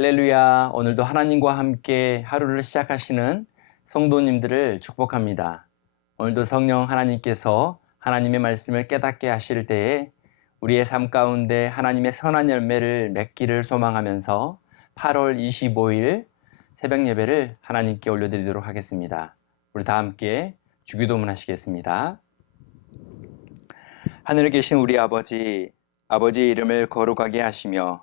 할렐루야. 오늘도 하나님과 함께 하루를 시작하시는 성도님들을 축복합니다. 오늘도 성령 하나님께서 하나님의 말씀을 깨닫게 하실 때에 우리의 삶 가운데 하나님의 선한 열매를 맺기를 소망하면서 8월 25일 새벽 예배를 하나님께 올려드리도록 하겠습니다. 우리 다 함께 주기도문 하시겠습니다. 하늘에 계신 우리 아버지, 아버지의 이름을 거룩하게 하시며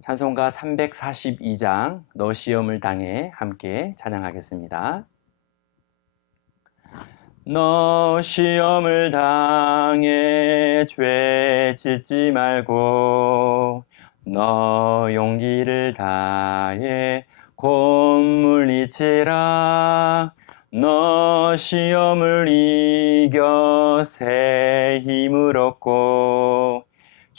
찬송가 342장 너 시험을 당해 함께 찬양하겠습니다. 너 시험을 당해 죄 짓지 말고 너 용기를 다해 곧 물리치라 너 시험을 이겨 새 힘을 얻고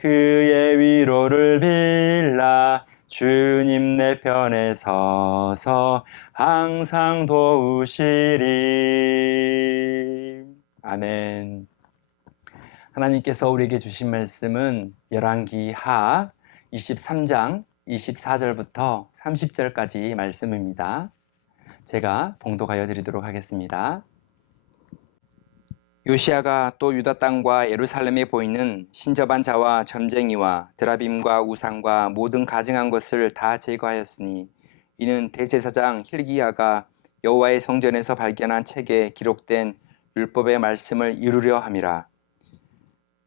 그의 위로를 빌라 주님 내 편에 서서 항상 도우시리 아멘 하나님께서 우리에게 주신 말씀은 열왕기 하 23장 24절부터 30절까지 말씀입니다. 제가 봉독하여 드리도록 하겠습니다. 요시아가 또 유다 땅과 예루살렘에 보이는 신접한 자와 점쟁이와 드라빔과 우상과 모든 가증한 것을 다 제거하였으니 이는 대제사장 힐기야가 여호와의 성전에서 발견한 책에 기록된 율법의 말씀을 이루려 함이라.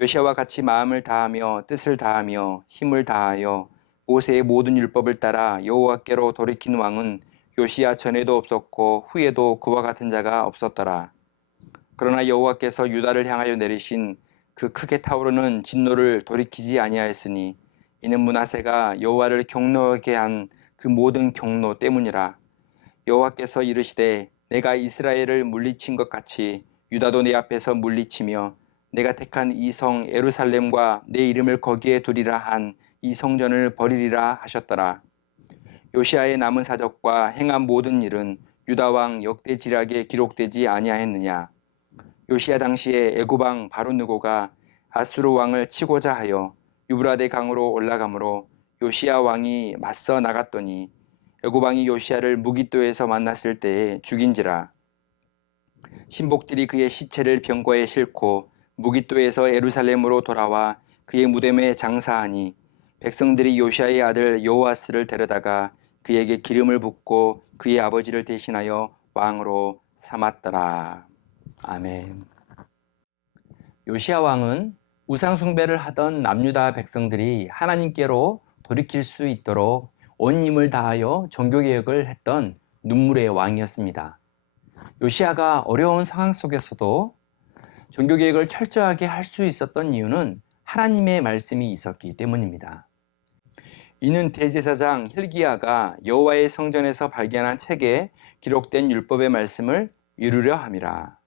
요시아와 같이 마음을 다하며 뜻을 다하며 힘을 다하여 모세의 모든 율법을 따라 여호와께로 돌이킨 왕은 요시아 전에도 없었고 후에도 그와 같은 자가 없었더라. 그러나 여호와께서 유다를 향하여 내리신 그 크게 타오르는 진노를 돌이키지 아니하였으니 이는 문하세가 여호와를 경노하게 한 그 모든 경노 때문이라. 여호와께서 이르시되 내가 이스라엘을 물리친 것 같이 유다도 내 앞에서 물리치며 내가 택한 이 성 에루살렘과 내 이름을 거기에 두리라 한 이 성전을 버리리라 하셨더라. 요시아의 남은 사적과 행한 모든 일은 유다 왕 역대지략에 기록되지 아니하였느냐. 요시아 당시에 애굽왕 바로누고가 아수르 왕을 치고자 하여 유브라데 강으로 올라가므로 요시아 왕이 맞서 나갔더니 애굽 왕이 요시아를 무기토에서 만났을 때에 죽인지라. 신복들이 그의 시체를 병거에 싣고 무기토에서 에루살렘으로 돌아와 그의 무덤에 장사하니 백성들이 요시아의 아들 요아스를 데려다가 그에게 기름을 붓고 그의 아버지를 대신하여 왕으로 삼았더라. 아멘. 요시아 왕은 우상 숭배를 하던 남유다 백성들이 하나님께로 돌이킬 수 있도록 온 힘을 다하여 종교 개혁을 했던 눈물의 왕이었습니다. 요시아가 어려운 상황 속에서도 종교 개혁을 철저하게 할 수 있었던 이유는 하나님의 말씀이 있었기 때문입니다. 이는 대제사장 힐기야가 여호와의 성전에서 발견한 책에 기록된 율법의 말씀을 이루려 함이라.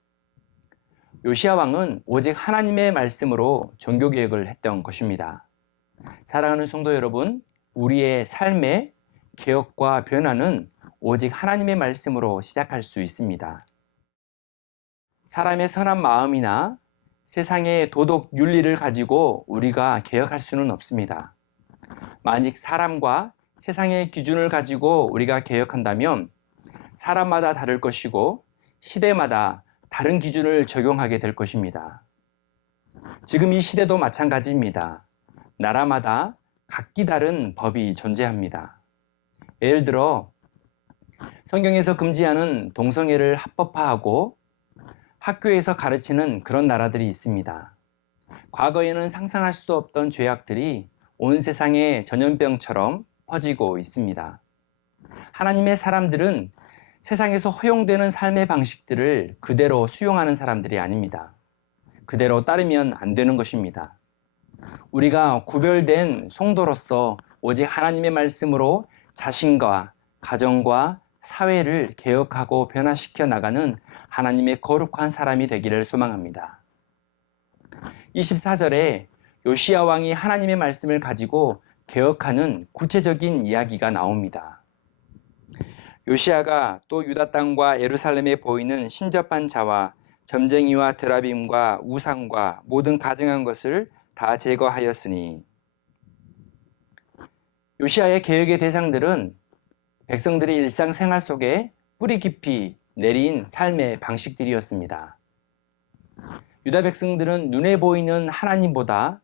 요시아 왕은 오직 하나님의 말씀으로 종교 개혁을 했던 것입니다. 사랑하는 성도 여러분, 우리의 삶의 개혁과 변화는 오직 하나님의 말씀으로 시작할 수 있습니다. 사람의 선한 마음이나 세상의 도덕 윤리를 가지고 우리가 개혁할 수는 없습니다. 만약 사람과 세상의 기준을 가지고 우리가 개혁한다면 사람마다 다를 것이고 시대마다 다른 기준을 적용하게 될 것입니다. 지금 이 시대도 마찬가지입니다. 나라마다 각기 다른 법이 존재합니다. 예를 들어 성경에서 금지하는 동성애를 합법화하고 학교에서 가르치는 그런 나라들이 있습니다. 과거에는 상상할 수도 없던 죄악들이 온 세상에 전염병처럼 퍼지고 있습니다. 하나님의 사람들은 세상에서 허용되는 삶의 방식들을 그대로 수용하는 사람들이 아닙니다. 그대로 따르면 안 되는 것입니다. 우리가 구별된 성도로서 오직 하나님의 말씀으로 자신과 가정과 사회를 개혁하고 변화시켜 나가는 하나님의 거룩한 사람이 되기를 소망합니다. 24절에 요시야 왕이 하나님의 말씀을 가지고 개혁하는 구체적인 이야기가 나옵니다. 요시아가 또 유다 땅과 예루살렘에 보이는 신접한 자와 점쟁이와 드라빔과 우상과 모든 가증한 것을 다 제거하였으니 요시아의 개혁의 대상들은 백성들의 일상생활 속에 뿌리 깊이 내린 삶의 방식들이었습니다. 유다 백성들은 눈에 보이는 하나님보다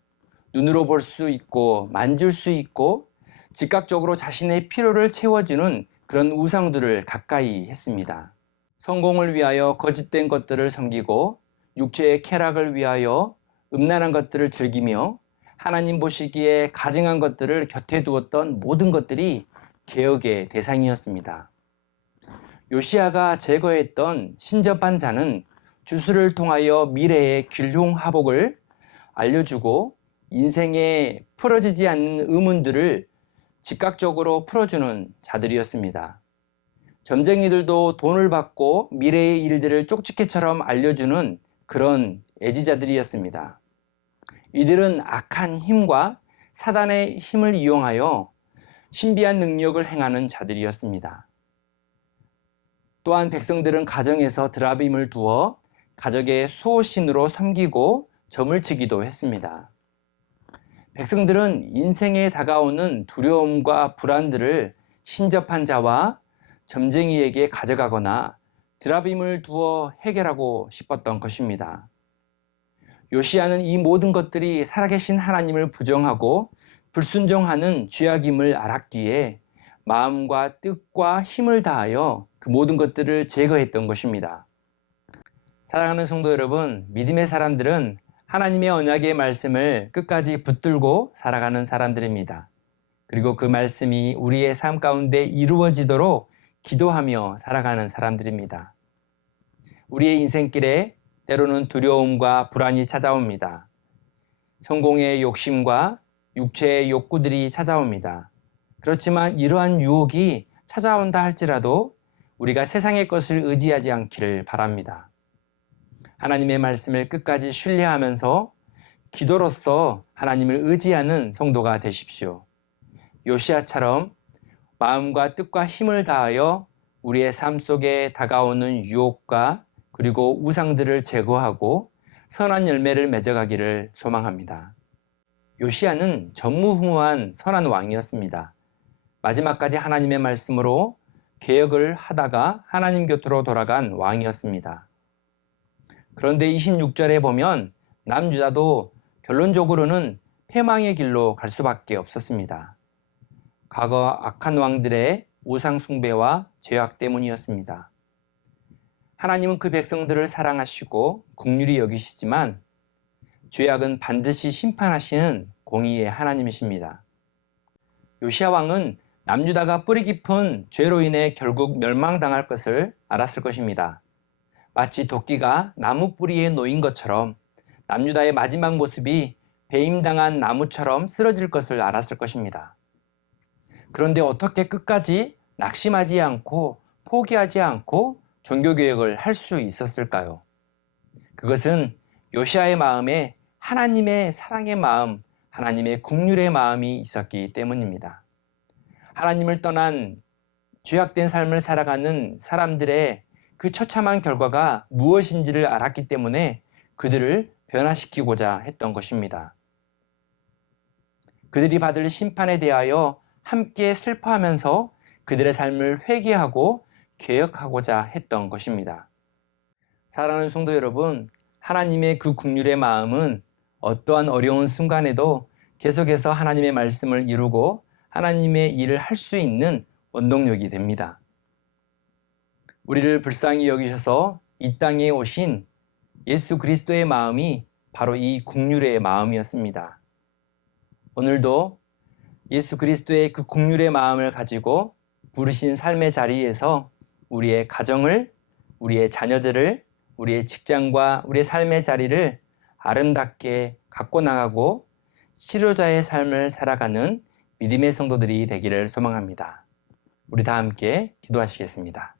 눈으로 볼 수 있고 만질 수 있고 즉각적으로 자신의 필요를 채워주는 그런 우상들을 가까이 했습니다. 성공을 위하여 거짓된 것들을 섬기고 육체의 쾌락을 위하여 음란한 것들을 즐기며 하나님 보시기에 가증한 것들을 곁에 두었던 모든 것들이 개혁의 대상이었습니다. 요시아가 제거했던 신접한 자는 주술을 통하여 미래의 길흉하복을 알려주고 인생에 풀어지지 않는 의문들을 즉각적으로 풀어주는 자들이었습니다. 점쟁이들도 돈을 받고 미래의 일들을 쪽집게처럼 알려주는 그런 애지자들이었습니다. 이들은 악한 힘과 사단의 힘을 이용하여 신비한 능력을 행하는 자들이었습니다. 또한 백성들은 가정에서 드라빔을 두어 가족의 수호신으로 섬기고 점을 치기도 했습니다. 백성들은 인생에 다가오는 두려움과 불안들을 신접한 자와 점쟁이에게 가져가거나 드라빔을 두어 해결하고 싶었던 것입니다. 요시아는 이 모든 것들이 살아계신 하나님을 부정하고 불순종하는 죄악임을 알았기에 마음과 뜻과 힘을 다하여 그 모든 것들을 제거했던 것입니다. 사랑하는 성도 여러분, 믿음의 사람들은 하나님의 언약의 말씀을 끝까지 붙들고 살아가는 사람들입니다. 그리고 그 말씀이 우리의 삶 가운데 이루어지도록 기도하며 살아가는 사람들입니다. 우리의 인생길에 때로는 두려움과 불안이 찾아옵니다. 성공의 욕심과 육체의 욕구들이 찾아옵니다. 그렇지만 이러한 유혹이 찾아온다 할지라도 우리가 세상의 것을 의지하지 않기를 바랍니다. 하나님의 말씀을 끝까지 신뢰하면서 기도로서 하나님을 의지하는 성도가 되십시오. 요시아처럼 마음과 뜻과 힘을 다하여 우리의 삶 속에 다가오는 유혹과 그리고 우상들을 제거하고 선한 열매를 맺어가기를 소망합니다. 요시아는 전무후무한 선한 왕이었습니다. 마지막까지 하나님의 말씀으로 개혁을 하다가 하나님 곁으로 돌아간 왕이었습니다. 그런데 26절에 보면 남유다도 결론적으로는 패망의 길로 갈 수밖에 없었습니다. 과거 악한 왕들의 우상숭배와 죄악 때문이었습니다. 하나님은 그 백성들을 사랑하시고 국률이 여기시지만 죄악은 반드시 심판하시는 공의의 하나님이십니다. 요시아 왕은 남유다가 뿌리 깊은 죄로 인해 결국 멸망당할 것을 알았을 것입니다. 마치 도끼가 나무 뿌리에 놓인 것처럼 남유다의 마지막 모습이 배임당한 나무처럼 쓰러질 것을 알았을 것입니다. 그런데 어떻게 끝까지 낙심하지 않고 포기하지 않고 종교개혁을 할 수 있었을까요? 그것은 요시아의 마음에 하나님의 사랑의 마음, 하나님의 국률의 마음이 있었기 때문입니다. 하나님을 떠난 죄악된 삶을 살아가는 사람들의 그 처참한 결과가 무엇인지를 알았기 때문에 그들을 변화시키고자 했던 것입니다. 그들이 받을 심판에 대하여 함께 슬퍼하면서 그들의 삶을 회개하고 개혁하고자 했던 것입니다. 사랑하는 성도 여러분, 하나님의 그 국률의 마음은 어떠한 어려운 순간에도 계속해서 하나님의 말씀을 이루고 하나님의 일을 할 수 있는 원동력이 됩니다. 우리를 불쌍히 여기셔서 이 땅에 오신 예수 그리스도의 마음이 바로 이 국률의 마음이었습니다. 오늘도 예수 그리스도의 그 국률의 마음을 가지고 부르신 삶의 자리에서 우리의 가정을, 우리의 자녀들을, 우리의 직장과 우리의 삶의 자리를 아름답게 갖고 나가고 치료자의 삶을 살아가는 믿음의 성도들이 되기를 소망합니다. 우리 다 함께 기도하시겠습니다.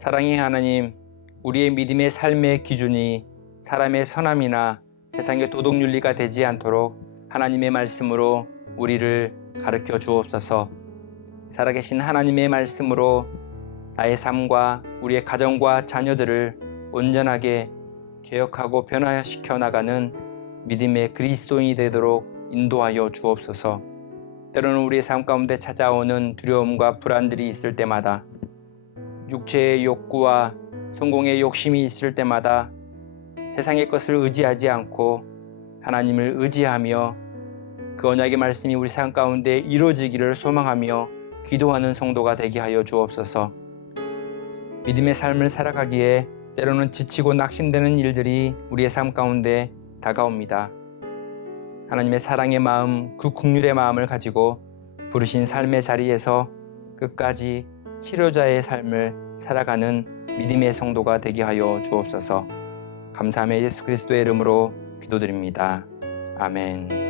사랑의 하나님, 우리의 믿음의 삶의 기준이 사람의 선함이나 세상의 도덕윤리가 되지 않도록 하나님의 말씀으로 우리를 가르쳐 주옵소서. 살아계신 하나님의 말씀으로 나의 삶과 우리의 가정과 자녀들을 온전하게 개혁하고 변화시켜 나가는 믿음의 그리스도인이 되도록 인도하여 주옵소서. 때로는 우리의 삶 가운데 찾아오는 두려움과 불안들이 있을 때마다 육체의 욕구와 성공의 욕심이 있을 때마다 세상의 것을 의지하지 않고 하나님을 의지하며 그 언약의 말씀이 우리 삶 가운데 이루어지기를 소망하며 기도하는 성도가 되게 하여 주옵소서. 믿음의 삶을 살아가기에 때로는 지치고 낙심되는 일들이 우리의 삶 가운데 다가옵니다. 하나님의 사랑의 마음, 그 국률의 마음을 가지고 부르신 삶의 자리에서 끝까지 치료자의 삶을 살아가는 믿음의 성도가 되게 하여 주옵소서. 감사함의 예수 그리스도의 이름으로 기도드립니다. 아멘.